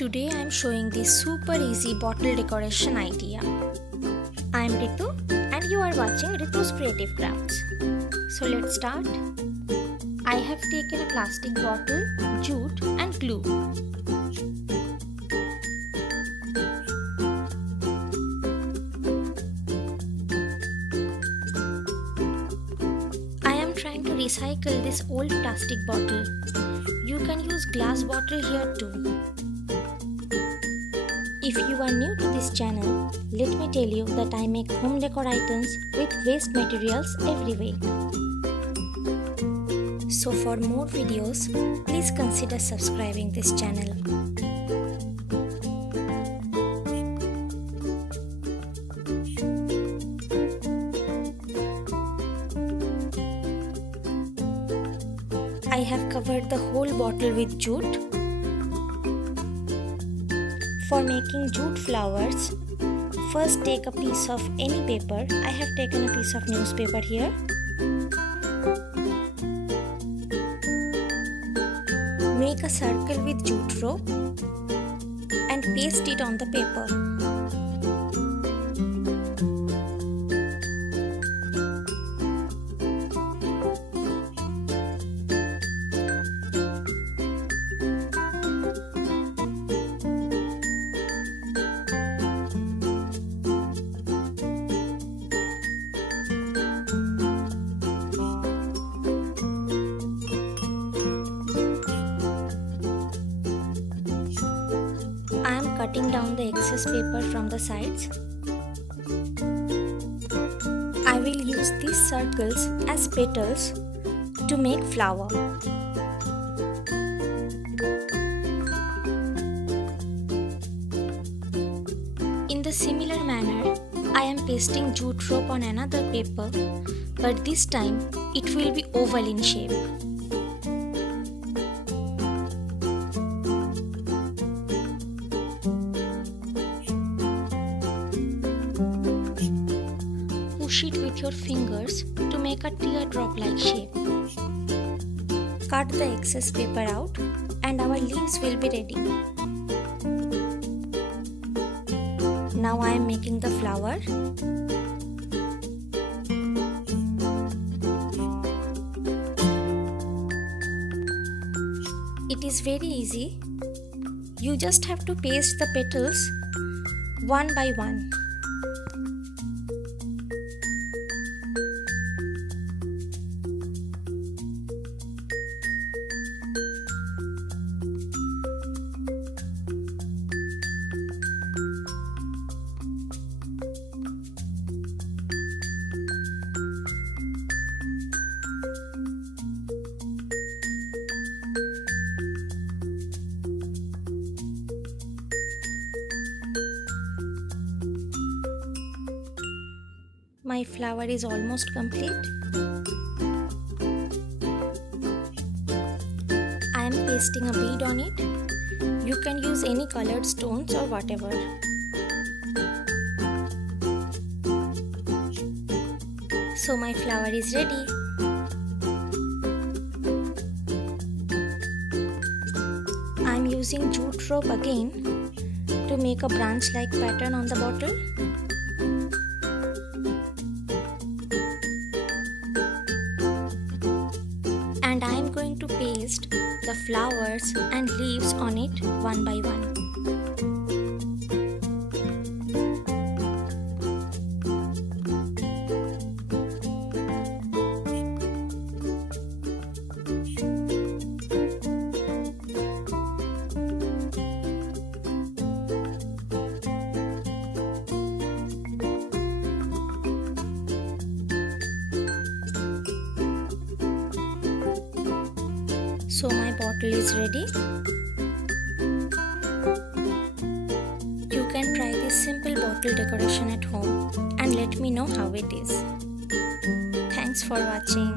Today I am showing this super easy bottle decoration idea. I am Ritu and you are watching Ritu's Creative Crafts. So let's start. I have taken a plastic bottle, jute and glue. I am trying to recycle this old plastic bottle. You can use glass bottle here too. If you are new to this channel, let me tell you that I make home decor items with waste materials every week. So for more videos, please consider subscribing this channel. I have covered the whole bottle with jute. For making jute flowers, first take a piece of any paper. I have taken a piece of newspaper here. Make a circle with jute rope and paste it on the paper. Cutting down the excess paper from the sides. I will use these circles as petals to make flower. In the similar manner, I am pasting jute rope on another paper, but this time it will be oval in shape. Push it with your fingers to make a teardrop-like shape. Cut the excess paper out and our leaves will be ready. Now I am making the flower. It is very easy. You just have to paste the petals one by one. My flower is almost complete. I am pasting a bead on it. You can use any colored stones or whatever. So my flower is ready. I am using jute rope again to make a branch-like pattern on the bottle. And I am going to paste the flowers and leaves on it one by one. So my bottle is ready. You can try this simple bottle decoration at home and let me know how it is. Thanks for watching.